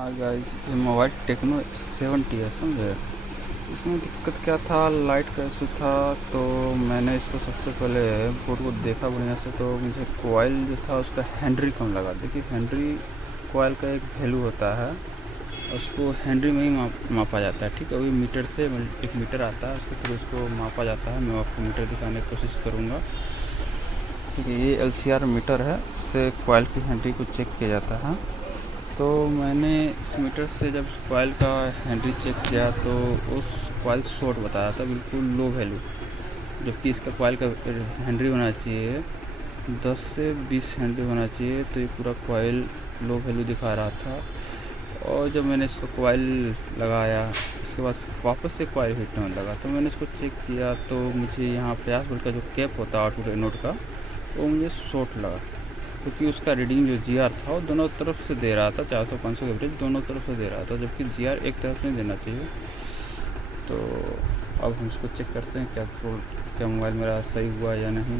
हाँ गाइस, ये mobile techno 70 है, समझे। इसमें दिक्कत क्या था, लाइट का इशू था। तो मैंने इसको सबसे पहले बोर्ड को देखा बढ़िया से, तो मुझे कोयल जो था उसका हेनरी कम लगा। देखिए, हेनरी कोयल का एक वैल्यू होता है, उसको हेनरी में ही मापा जाता है। ठीक है, वही मीटर से एक मीटर आता है, उसके थ्रू उसको मापा जाता है। मैं आपको मीटर दिखाने की कोशिश करूँगा। ठीक है, ये LCR मीटर है, इससे कोयल की हेनरी को चेक किया जाता है। तो मैंने इस मीटर से जब कोयल का हेनरी चेक किया तो उस कोयल शॉर्ट बताया था, बिल्कुल लो वैल्यू। जबकि इसका कोयल का हेनरी होना चाहिए 10 से 20 हेनरी होना चाहिए, तो ये पूरा कोयल लो वैल्यू दिखा रहा था। और जब मैंने इसको कोयल लगाया, इसके बाद वापस से कोयल हिट होने लगा, तो मैंने इसको चेक किया तो मुझे यहाँ 50 वोल्ट का जो कैप होता है आउटपुट एनोड का, वो मुझे शॉर्ट लगा। क्योंकि उसका रीडिंग जो GR था वो दोनों तरफ से दे रहा था, 400-500 के एवरेज दोनों तरफ से दे रहा था, जबकि GR एक तरफ से देना चाहिए। तो अब हम इसको चेक करते हैं क्या मोबाइल मेरा सही हुआ या नहीं।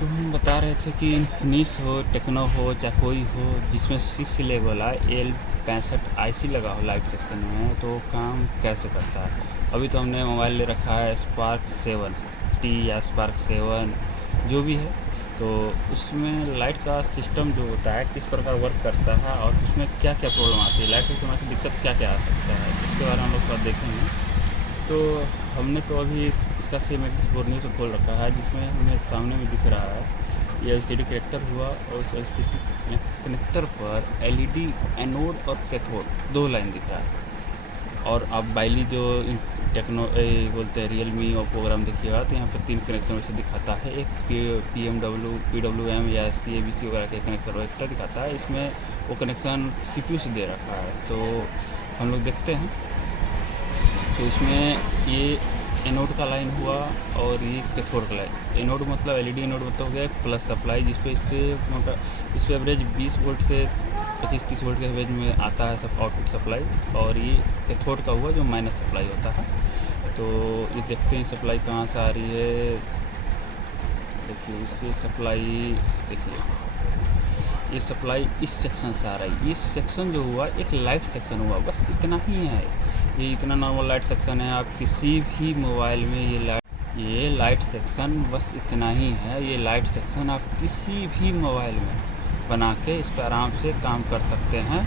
तो हम बता रहे थे कि इन्फिनिक्स हो, टेक्नो हो, चाहे कोई हो, जिसमें 6 लेग वाला AL65 IC लगा हो लाइट सेक्शन में, तो काम कैसे करता है। अभी तो हमने मोबाइल ले रखा है स्पार्क 7T या स्पार्क 7 जो भी है। तो उसमें लाइट का सिस्टम जो होता है किस प्रकार वर्क करता है और उसमें क्या क्या प्रॉब्लम आती है, लाइट के समय की दिक्कत क्या क्या आ सकता है, इसके बारे में हम लोग थोड़ा देखेंगे। तो हमने तो अभी इसका CMX बोर्ड नहीं तो खोल रखा है, जिसमें हमें सामने में दिख रहा है ये LCD कनेक्टर हुआ, और उस LCD कनेक्टर पर LED एनोड और कैथोड 2 लाइन दिख रहा है। और आप बाइली जो टेक्नो बोलते हैं रियलमी और प्रोग्राम देखिएगा, तो यहाँ पर 3 कनेक्शन वैसे दिखाता है। एक PMW PWM या CABC वगैरह के कनेक्शन एक्स्ट्रा दिखाता है। इसमें वो कनेक्शन CPU से दे रखा है, तो हम लोग देखते हैं। तो इसमें ये एनोड का लाइन हुआ और ये कैथोड का लाइन। एनोड मतलब LED एनोड मतलब हो गया प्लस सप्लाई, इस पर एवरेज 20 वोल्ट से 25-30 वोल्ट के एवरेज में आता है सब आउटपुट सप्लाई। और ये कैथोड का हुआ जो माइनस सप्लाई होता है। तो ये देखते हैं सप्लाई कहाँ से आ रही है। देखिए इससे सप्लाई, देखिए ये सप्लाई इस सेक्शन से आ रहा है। ये सेक्शन जो हुआ एक लाइट सेक्शन हुआ, बस इतना ही है। ये इतना नॉर्मल लाइट सेक्शन है। आप किसी भी मोबाइल में ये लाइट सेक्शन बस इतना ही है। ये लाइट सेक्शन आप किसी भी मोबाइल में बना के इस पर आराम से काम कर सकते हैं।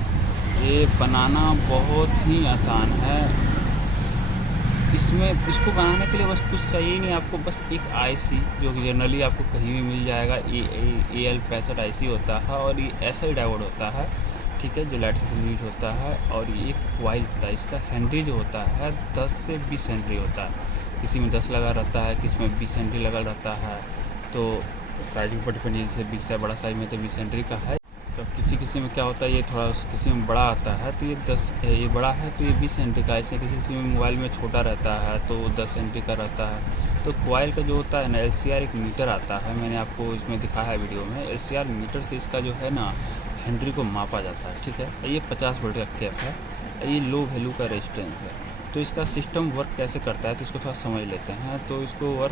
ये बनाना बहुत ही आसान है। इसमें इसको बनाने के लिए बस कुछ चाहिए नहीं आपको, बस एक IC जो कि जनरली आपको कहीं भी मिल जाएगा। AL65 IC होता है और ये ऐसा ही डायोड होता है, ठीक है, जो लाइट सेक्शन यूज होता है। और ये एक कॉइल होता है, इसका हेनरी जो होता है 10 से 20 हेनरी होता है। किसी में 10 लगा रहता है, किसी में 20 हेनरी लगा रहता है। तो साइज के ऊपर डिपेंड, जैसे 20 है बड़ा साइज में तो 20 हेनरी का है। तो किसी में क्या होता है, ये थोड़ा किसी में बड़ा आता है तो ये बड़ा है तो ये 20 हेनरी का। ऐसे किसी में मोबाइल में छोटा रहता है तो 10 हेनरी का रहता है। तो कॉइल का जो होता है ना, LCR एक मीटर आता है, मैंने आपको इसमें दिखाया है वीडियो में। LCR मीटर से इसका जो है ना हेनरी को मापा जाता है, ठीक है। ये 50 वोल्ट का कैप है, ये लो वैल्यू का रेजिस्टेंस है। तो इसका सिस्टम वर्क कैसे करता है तो इसको थोड़ा समझ लेते हैं। तो इसको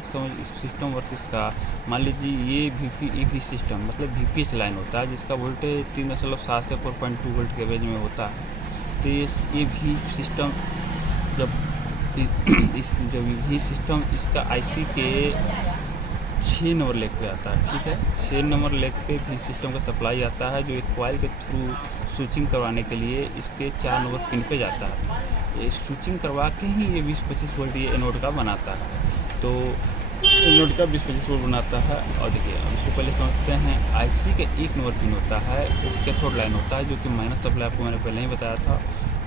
सिस्टम वर्क इसका, मान लीजिए ये VP सिस्टम मतलब VPH लाइन होता है, जिसका वोल्टेज 3.7 से 4.2 वोल्ट के रेंज में होता है। तो ये भी सिस्टम जब सिस्टम इसका IC के 6 नंबर लेग पे आता है, ठीक है। 6 नंबर लेग पे भी सिस्टम का सप्लाई आता है, जो एक कॉइल के थ्रू स्विचिंग करवाने के लिए इसके 4 नंबर पिन पे जाता है। ये स्विचिंग करवा के ही ये 20-25 वोल्ट ये एनोड का बनाता है। तो एनोड का 20-25 वोल्ट बनाता है। और देखिए हम इसको पहले समझते हैं। IC के 1 नंबर पिन होता है, एक कैथोड लाइन होता है जो कि माइनस सप्लाई आपको मैंने पहले ही बताया था।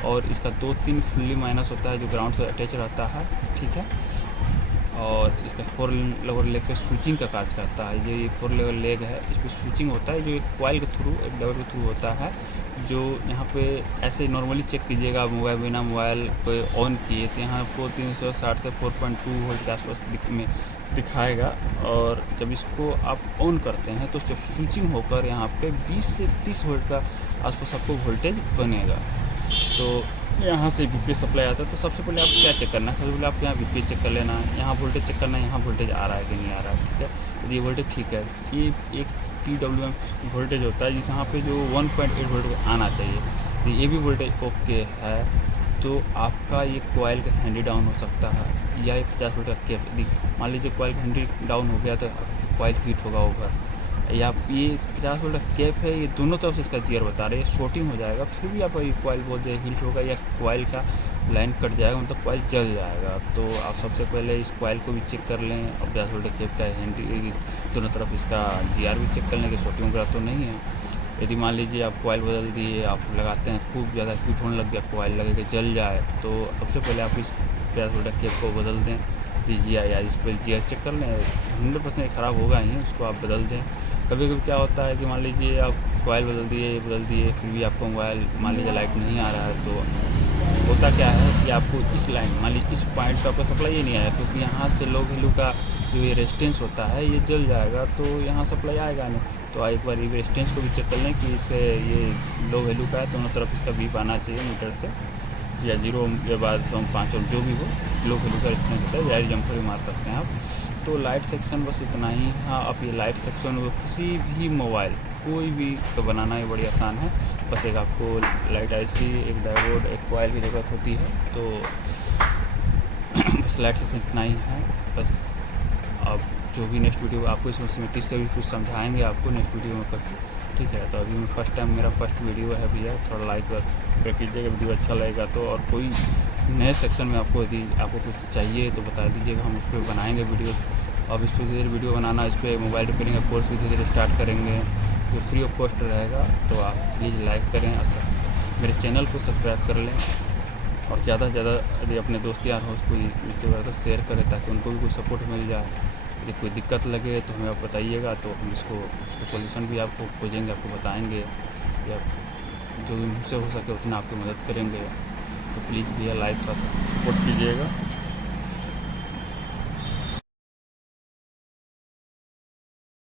और इसका 2-3 फुल्ली माइनस होता है जो ग्राउंड से अटैच रहता है, ठीक है। और इसका 4 लेवल लेग पे स्विचिंग का कार्य करता है। ये 4 लेवल लेग है, इस पर स्विचिंग होता है जो एक कॉइल के थ्रू, एक डायोड के थ्रू होता है। जो यहाँ पे ऐसे नॉर्मली चेक कीजिएगा मोबाइल, बिना मोबाइल को ऑन किए, तो यहाँ आपको 360 से 4.2 वोल्ट के आसपास दिखाएगा। और जब इसको आप ऑन करते हैं तो जब स्विचिंग होकर यहाँ पे 20 से 30 वोल्ट का आसपास आपको वोल्टेज बनेगा। तो यहाँ से VPH सप्लाई आता है। तो सबसे पहले आप क्या चेक करना है, सबसे पहले आपको यहाँ VPH चेक कर लेना है, यहाँ वोल्टेज चेक करना है, यहाँ वोल्टेज आ रहा है कि नहीं आ रहा है, ठीक है। तो ये वोल्टेज ठीक है। ये एक PWM वोल्टेज होता है, जिस यहाँ पे जो 1.8 वोल्ट आना चाहिए, तो ये भी वोल्टेज ओके है, तो आपका ये कॉइल का हैंडी डाउन हो सकता है, या 50 वोल्ट का केप। मान लीजिए कॉइल का हैंडी डाउन हो गया तो कॉइल हीट होगा ओवर, या ये 50 वोल्ट का केप है, ये दोनों तरफ से इसका जीआर बता रहे हैं, शॉर्टिंग हो जाएगा, फिर भी आपका ये कॉइल बहुत ज़्यादा हीट होगा, या कॉइल का लाइन कट जाएगा, मतलब कॉइल जल जाएगा। तो आप सबसे पहले इस कॉइल को भी चेक कर लें, और 50 वोल्ट केप का हैंडी दोनों तरफ इसका जीआर भी चेक कर लें कि शॉर्टिंग वगैरह तो नहीं है। यदि मान लीजिए आप कॉइल बदल दिए, आप लगाते हैं, खूब ज़्यादा हीट होने लग गया, कॉइल लगे कि जल जाए, तो सबसे पहले आप इस 50 वोल्ट केप को बदल दें, जीआर या इस पर जीआर चेक कर लें, 100% ख़राब होगा ही, उसको आप बदल दें। कभी कभी क्या होता है कि मान लीजिए आप कॉइल बदल दिए फिर भी आपको मोबाइल मान लीजिए लाइट नहीं आ रहा है, तो होता क्या है कि आपको इस लाइन मान लीजिए इस पॉइंट पर आपका सप्लाई ही नहीं आया, क्योंकि यहाँ से लो वैल्यू का जो ये रेजिस्टेंस होता है ये जल जाएगा, तो यहाँ सप्लाई आएगा नहीं। तो एक बार ये रेजिस्टेंस को भी चेक कर लें कि इसे ये लो वैल्यू का है, दोनों तरफ इसका बीप आना चाहिए मीटर से, या 0 के बाद 5 और जो भी हो लो वैल्यू का रेजिस्टेंस होता है, जाहिर जंपर भी मार सकते हैं आप। तो लाइट सेक्शन बस इतना ही। हाँ, आप ये लाइट सेक्शन को किसी भी मोबाइल कोई भी तो बनाना ही बड़ी आसान है, बस एक आपको लाइट आईसी, एक डायोड, एक कॉइल की ज़रूरत होती है, तो बस लाइट सेक्शन इतना ही है। बस अब जो भी नेक्स्ट वीडियो आपको इसमें सिमेट्री से भी कुछ समझाएंगे आपको नेक्स्ट वीडियो में करके, ठीक है। तो अभी मैं फर्स्ट टाइम मेरा फर्स्ट वीडियो है भैया, थोड़ा लाइक बस कर कीजिएगा, वीडियो अच्छा लगेगा तो। और कोई नए सेक्शन में आपको यदि आपको कुछ चाहिए तो बता दीजिएगा, हम उस पर बनाएंगे वीडियो। अब इस पर धीरे वीडियो बनाना, इस पर मोबाइल रिपेयरिंग का कोर्स भी धीरे धीरे स्टार्ट करेंगे, जो फ्री ऑफ कॉस्ट रहेगा। तो आप प्लीज़ लाइक करें, मेरे चैनल को सब्सक्राइब कर लें, और ज़्यादा से ज़्यादा यदि अपने दोस्त यार हो कोई रिश्तेदार तो शेयर करें, ताकि उनको भी कोई सपोर्ट मिल जाए। यदि कोई दिक्कत लगे तो हमें आप बताइएगा, तो हम उसको सोल्यूशन भी आपको खोजेंगे, आपको बताएंगे, या जो भी मुझसे हो सके उतना आपकी मदद करेंगे। तो प्लीज़ भैया लाइक का सपोर्ट कीजिएगा।